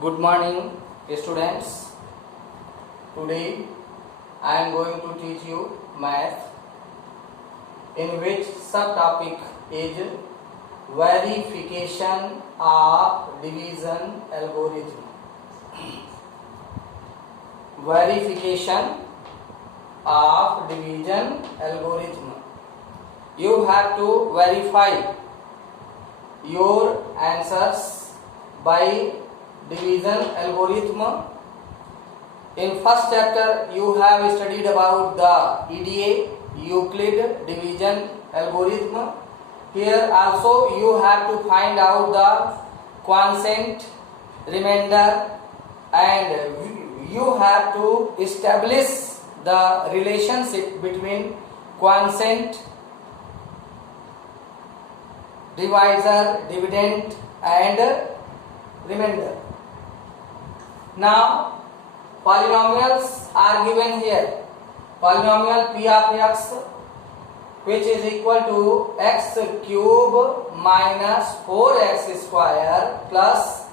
Good morning, students. Today I am going to teach you math, in which subtopic is verification of division algorithm. Verification of division algorithm. You have to verify your answers by division algorithm. In first chapter you have studied about the EDA, Euclid division algorithm. Here also you have to find out the quotient, remainder, and you have to establish the relationship between quotient, divisor, dividend, and remainder. Now polynomials are given here. Polynomial p of x, which is equal to x cube minus 4x square plus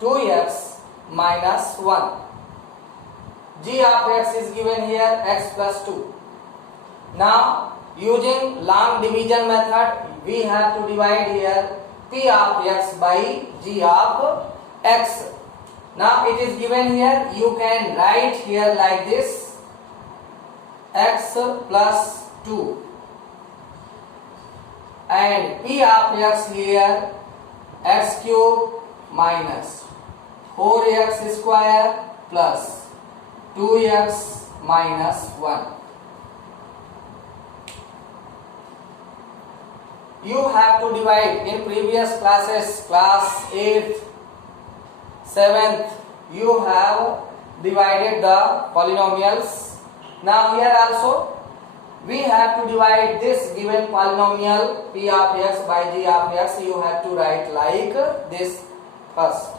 2x minus 1. G of x is given here, x plus 2. Now using long division method, we have to divide here p of x by g of x. Now it is given here, you can write here like this, x plus 2, and p of x here, x cube minus 4x square plus 2x minus 1. You have to divide. In previous classes, class 8th, 7th, you have divided the polynomials. Now here also we have to divide this given polynomial p of x by g of x. You have to write like this first.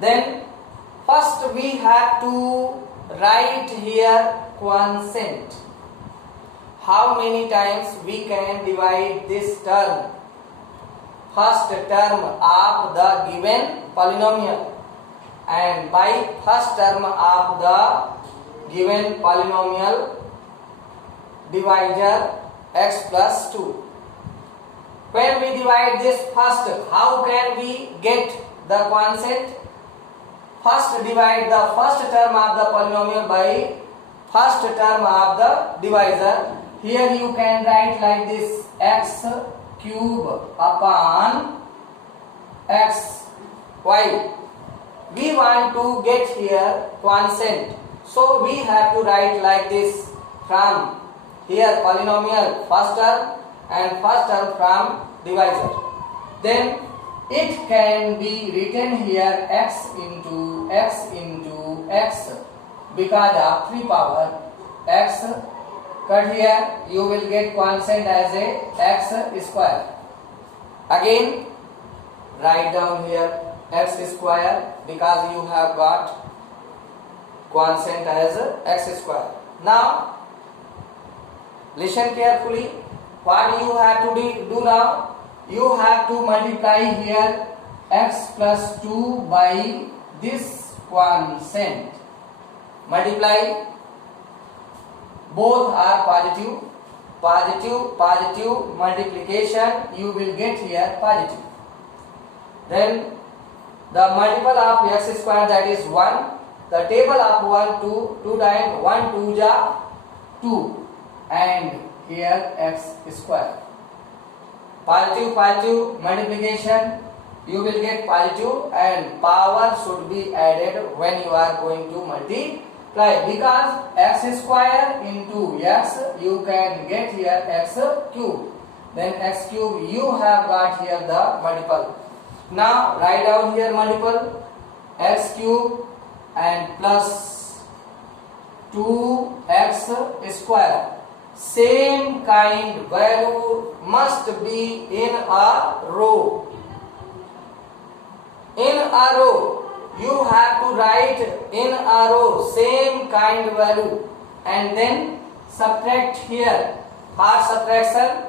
Then first we have to write here quotient. How many times we can divide this term? First term of the given polynomial, and by first term of the given polynomial divisor x plus 2. When we divide this first, how can we get the quotient? First divide the first term of the polynomial by first term of the divisor. Here you can write like this, x cube upon x. Why? We want to get here quotient, so we have to write like this, from here polynomial first term and first term from divisor. Then it can be written here x into x into x, because of 3 power x. Cut here, you will get quotient as a x square. Again write down here x square, because you have got quotient as x square. Now listen carefully. What you have to do now? You have to multiply here x plus 2 by this quotient. Multiply. Both are positive. Positive, positive multiplication, you will get here positive. Then the multiple of x square, that is 1. The table of 1, 2 times 1 2 ja 2, and here x square. Positive, positive multiplication, you will get positive, and power should be added when you are going to multiply, because x square into x, you can get here x cube. Then x cube, you have got here the multiple. Now write down here multiple, x cube and plus 2x square. Same kind value must be in a row. In a row, you have to write in a row same kind value, and then subtract here. For subtraction,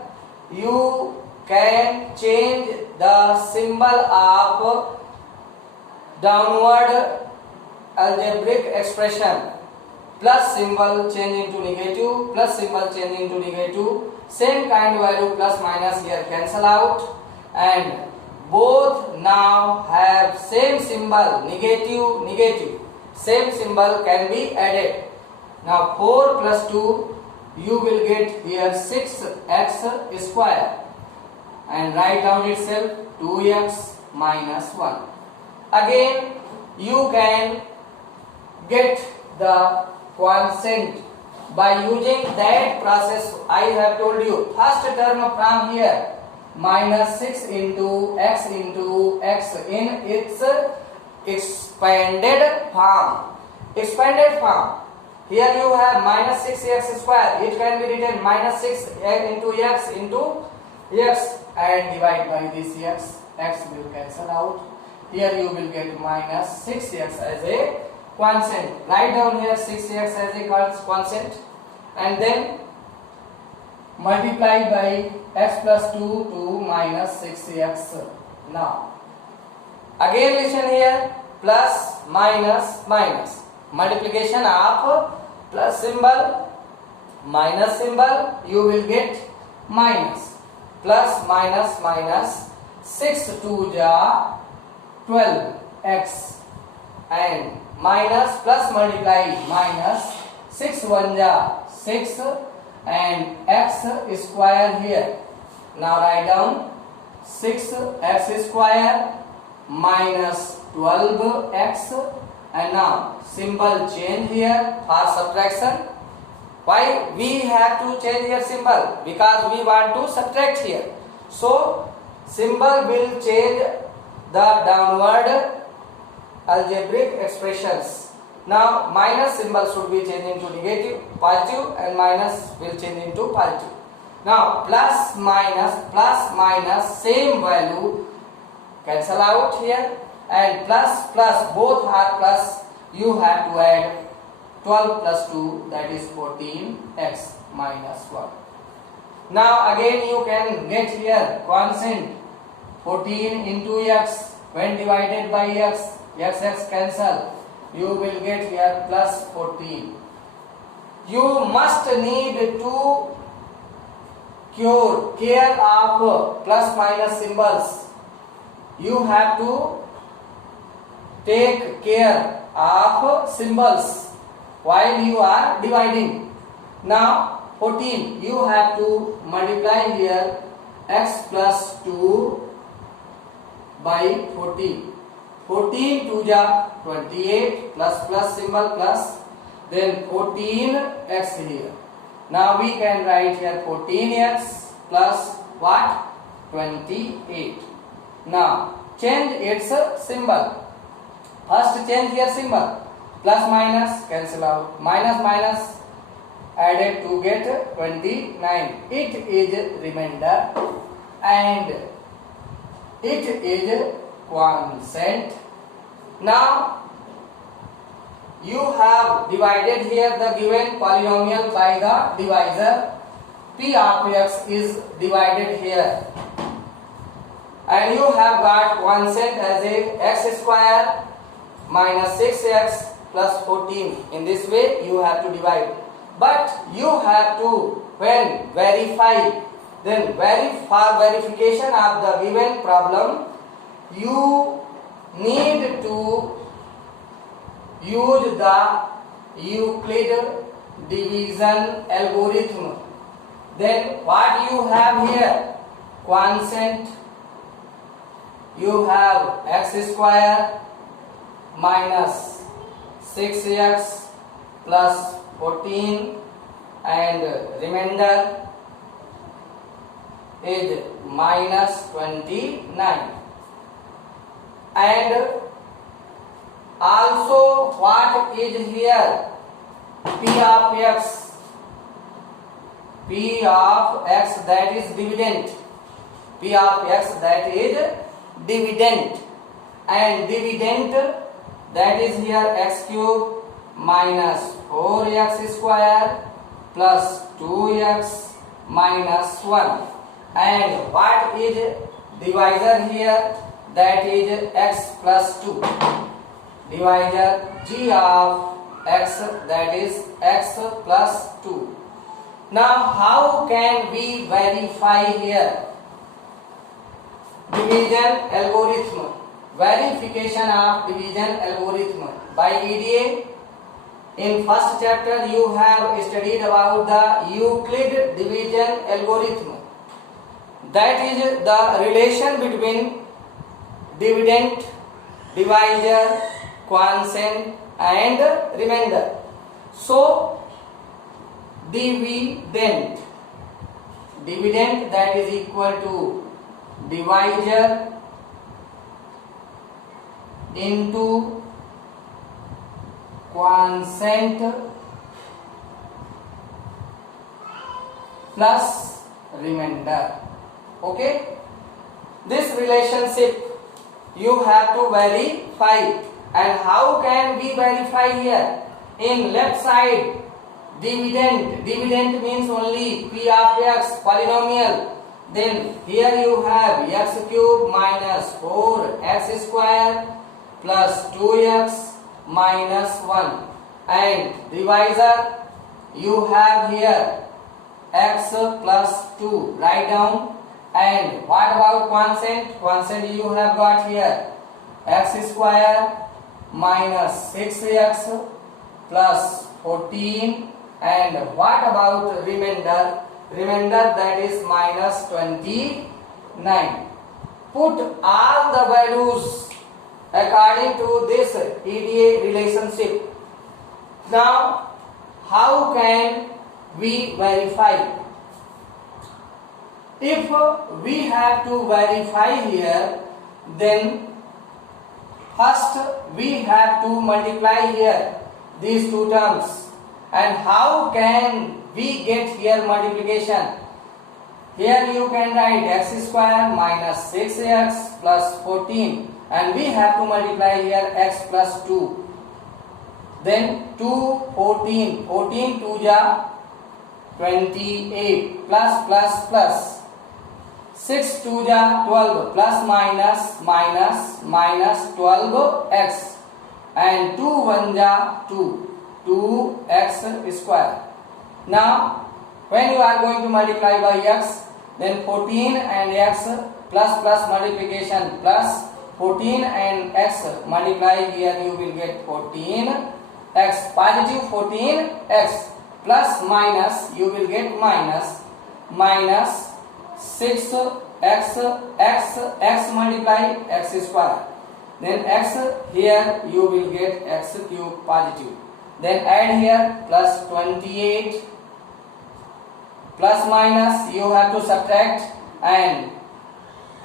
you can change the symbol of downward algebraic expression, plus symbol change into negative, plus symbol change into negative, same kind value plus minus here cancel out, and both now have same symbol, negative negative, same symbol can be added. Now 4 plus 2, you will get here 6x square, and write down itself 2x minus 1. Again you can get the quotient by using that process I have told you. First term from here, minus 6 into x in its expanded form. Expanded form. Here you have minus 6x square. It can be written minus 6 into x and divide by this x. X will cancel out. Here you will get minus 6x as a quotient. Write down here 6x as a quotient, and then multiply by x plus 2 to minus 6x. Now again listen here, plus minus minus, multiplication of plus symbol minus symbol, you will get minus, plus minus minus, 6 2 ja 12x, and minus plus multiply minus, 6 1 ja 6, and x square here. Now write down 6x square minus 12x, and now symbol change here for subtraction. Why we have to change here symbol? Because we want to subtract here. So symbol will change the downward algebraic expressions. Now minus symbol should be changed into negative, positive, and minus will change into positive. Now plus minus same value cancel out here, and plus plus both are plus, you have to add 12 plus 2, that is 14x minus 1. Now again you can get here quotient 14 into x, when divided by x, x cancel, you will get here plus 14. You must need to care of plus minus symbols. You have to take care of symbols while you are dividing. Now 14, you have to multiply here x plus 2 by 14. 14 2 ja 28, plus symbol plus, then 14x here. Now we can write here 14x plus what? 28. Now change its symbol. First change here symbol. Plus minus cancel out. Minus added to get 29. It is remainder and it is quotient. Now you have divided here the given polynomial by the divisor. P of x is divided here, and you have got quotient as a x square minus 6x plus 14. In this way you have to divide, but you have to, when verify, then for verification of the given problem, you need to use the Euclid division algorithm. Then what you have here? Quotient, you have x square minus 6x plus 14, and remainder is minus 29. And also what is here? P of x, that is dividend. P of x, that is dividend, and dividend, that is here x cube minus 4x square plus 2x minus 1. And what is divisor here? that is x plus 2. Divisor g of x, that is x plus 2. Now how can we verify here? Division algorithm. Verification of division algorithm by EDA. In first chapter you have studied about the Euclid division algorithm. That is the relation between dividend, divisor, quotient and remainder. So dividend that is equal to divisor into quotient plus remainder. Okay, this relationship you have to verify. And how can we verify here? In left side, dividend means only p of x, polynomial. Then here you have x cube minus 4x square plus 2x minus 1. And divisor you have here x plus 2. Write down. And what about quotient? Quotient you have got here x square minus 6x plus 14. And what about remainder? Remainder, that is minus 29. Put all the values according to this EDA relationship. Now how can we verify? If we have to verify here, then first we have to multiply here these two terms. And how can we get here multiplication? Here you can write x square minus 6x plus 14, and we have to multiply here x plus 2. Then 2, 14, 14 2 ja 28 plus 6 2 ja 12 plus minus 12x, and 2 1 ja 2x square. Now when you are going to multiply by x, then 14 and x plus multiplication plus 14 and x multiply, here you will get 14x, positive 14x, plus minus you will get minus 6x, x multiply x square, then x, here you will get x cube positive, then add here plus 28, plus minus you have to subtract, and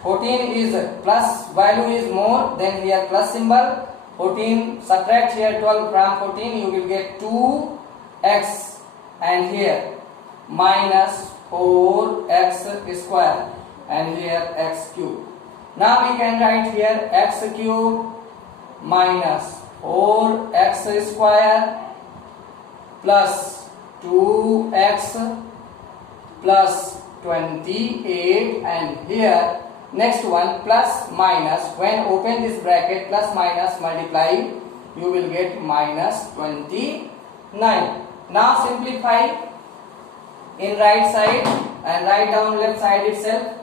14 is plus value is more, then here plus symbol, 14 subtract here 12 from 14, you will get 2x, and here minus 4x square, and here x cube. Now we can write here x cube minus 4x square plus 2x plus 28, and here next one plus minus, when open this bracket plus minus multiply, you will get minus 29. Now simplify in right side and write down left side itself.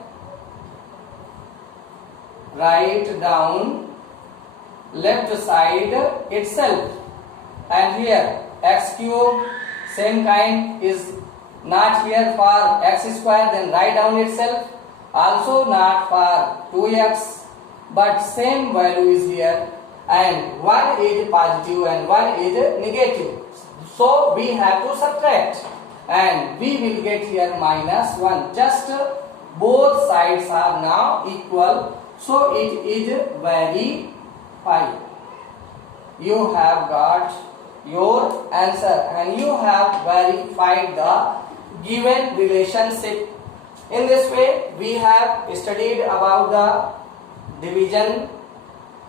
Write down left side itself, and here x cube, same kind, is not here for x square, then write down itself, also not for 2x, but same value is here, and one is positive and one is negative, so we have to subtract, and we will get here minus 1. Just both sides are now equal, so it is verified. You have got your answer, and you have verified the given relationship. In this way we have studied about the division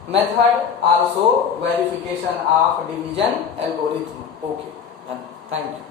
method, also verification of division algorithm. Okay, done. Thank you.